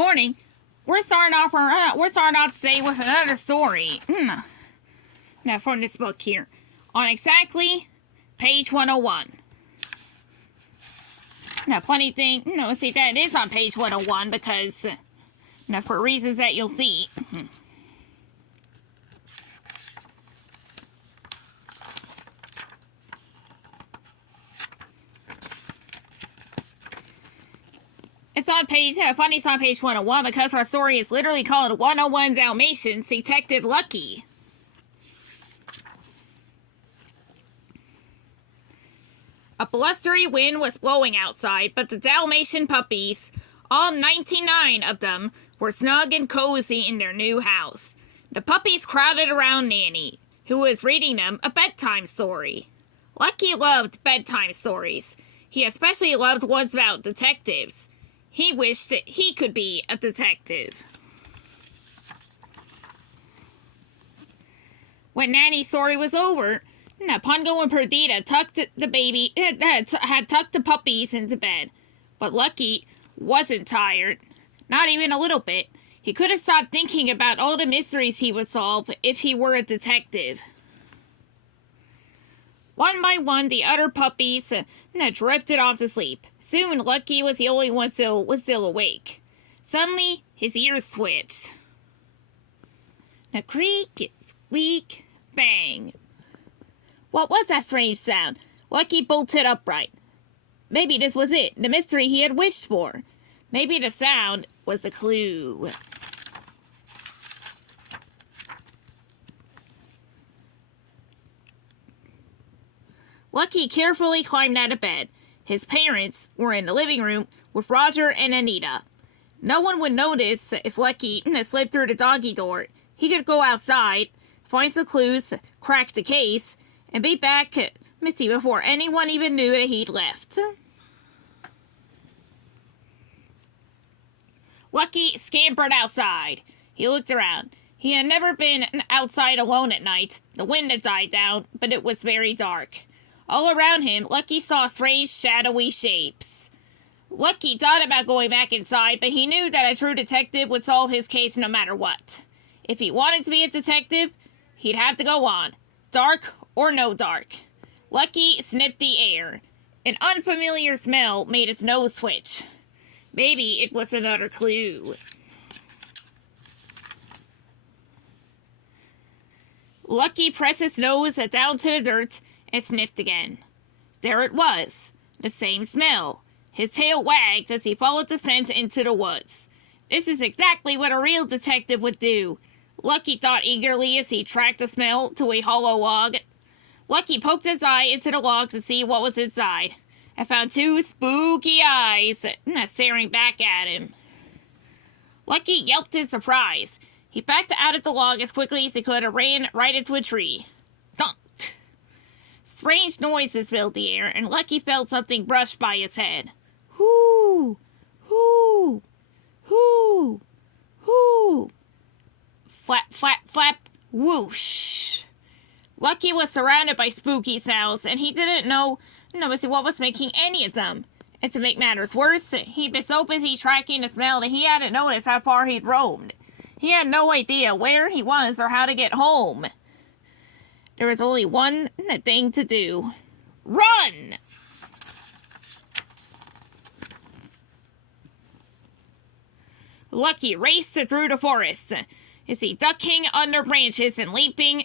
Morning. We're starting off today with another story. Now from this book here. On exactly page 101. Now funny thing, see that it is on page 101 because, for reasons that you'll see. It's on page 101 because our story is literally called 101 Dalmatians Detective Lucky. A blustery wind was blowing outside, but the Dalmatian puppies, all 99 of them, were snug and cozy in their new house. The puppies crowded around Nanny, who was reading them a bedtime story. Lucky loved bedtime stories. He especially loved ones about detectives. He wished that he could be a detective. When Nanny's story was over, Pongo and Perdita tucked the baby had tucked the puppies into bed. But Lucky wasn't tired, not even a little bit. He couldn't stop thinking about all the mysteries he would solve if he were a detective. One by one, the other puppies drifted off to sleep. Soon, Lucky was the only one still awake. Suddenly, his ears twitched. Now, creak, squeak, bang. What was that strange sound? Lucky bolted upright. Maybe this was it, the mystery he had wished for. Maybe the sound was a clue. Lucky carefully climbed out of bed. His parents were in the living room with Roger and Anita. No one would notice if Lucky slipped through the doggy door. He could go outside, find some clues, crack the case, and be back, before anyone even knew that he'd left. Lucky scampered outside. He looked around. He had never been outside alone at night. The wind had died down, but it was very dark. All around him, Lucky saw strange, shadowy shapes. Lucky thought about going back inside, but he knew that a true detective would solve his case no matter what. If he wanted to be a detective, he'd have to go on, dark or no dark. Lucky sniffed the air. An unfamiliar smell made his nose twitch. Maybe it was another clue. Lucky pressed his nose down to the dirt and sniffed again. There it was, the same smell. His tail wagged as he followed the scent into the woods. This is exactly what a real detective would do, Lucky thought eagerly as he tracked the smell to a hollow log. Lucky poked his eye into the log to see what was inside, and found two spooky eyes staring back at him. Lucky yelped in surprise. He backed out of the log as quickly as he could and ran right into a tree. Thunk! Strange noises filled the air, and Lucky felt something brush by his head. Whoo! Whoo! Whoo! Whoo! Flap, flap, flap, whoosh! Lucky was surrounded by spooky sounds, and he didn't know what was making any of them. And to make matters worse, he'd been so busy tracking the smell that he hadn't noticed how far he'd roamed. He had no idea where he was or how to get home. There was only one thing to do. Run! Lucky raced through the forest. Ducking under branches and leaping,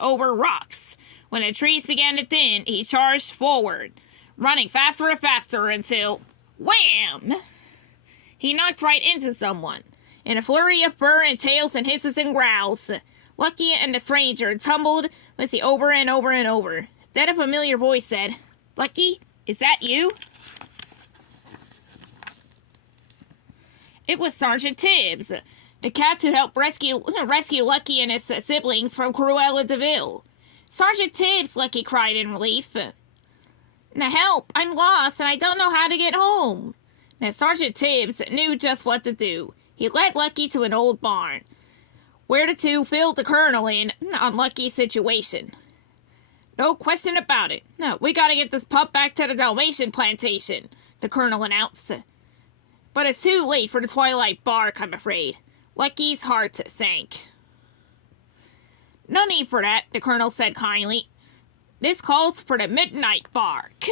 over rocks. When the trees began to thin, he charged forward, running faster and faster until, wham! He knocked right into someone. In a flurry of fur and tails and hisses and growls, Lucky and the stranger tumbled, over and over and over. Then a familiar voice said, "Lucky, is that you?" It was Sergeant Tibbs, the cat who helped rescue Lucky and his siblings from Cruella de Vil. "Sergeant Tibbs," Lucky cried in relief. "Now help, I'm lost and I don't know how to get home." Now Sergeant Tibbs knew just what to do. He led Lucky to an old barn, where the two filled the colonel in on Lucky's situation. "No question about it. No, we gotta get this pup back to the Dalmatian plantation," the colonel announced. But it's too late for the twilight bark, I'm afraid. Lucky's heart sank. No need for that, the colonel said kindly. This calls for the midnight bark.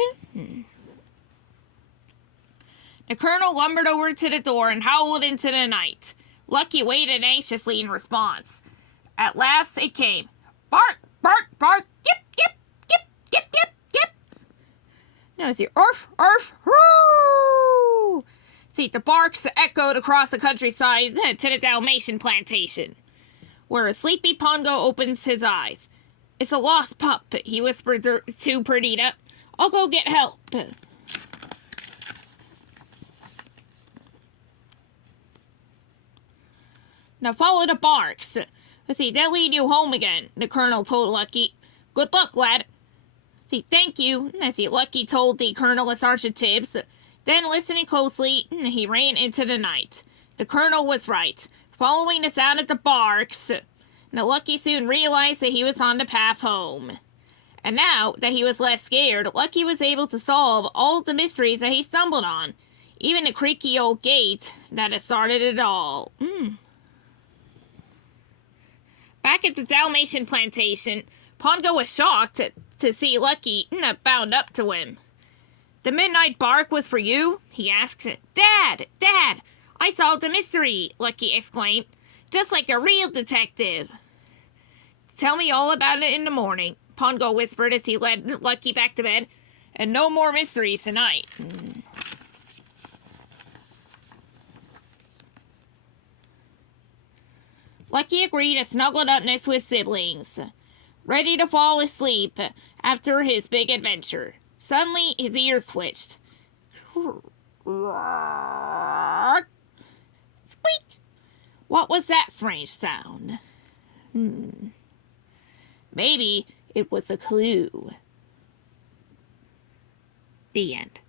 The colonel lumbered over to the door and howled into the night. Lucky waited anxiously in response. At last it came. Bark, bark, bark, yip, yip, yip, yip, yip, yip. Now it's the arf, arf, hoo! See, the barks echoed across the countryside to the Dalmatian plantation, where a sleepy Pongo opens his eyes. It's a lost pup, he whispered to Perdita. I'll go get help. Now follow the barks. See, they'll lead you home again, the colonel told Lucky. Good luck, lad. See, thank you, Lucky told the colonel and Sergeant Tibbs. Then, listening closely, he ran into the night. The colonel was right. Following the sound of the barks, now Lucky soon realized that he was on the path home. And now that he was less scared, Lucky was able to solve all the mysteries that he stumbled on. Even the creaky old gate that had started it all. Back at the Dalmatian plantation, Pongo was shocked to see Lucky bound up to him. The midnight bark was for you? He asked. Dad! Dad! I solved the mystery! Lucky exclaimed. Just like a real detective. Tell me all about it in the morning, Pongo whispered as he led Lucky back to bed. And no more mysteries tonight. Lucky agreed and snuggled up next to his siblings, ready to fall asleep after his big adventure. Suddenly, his ears twitched. Squeak! What was that strange sound? Maybe it was a clue. The end.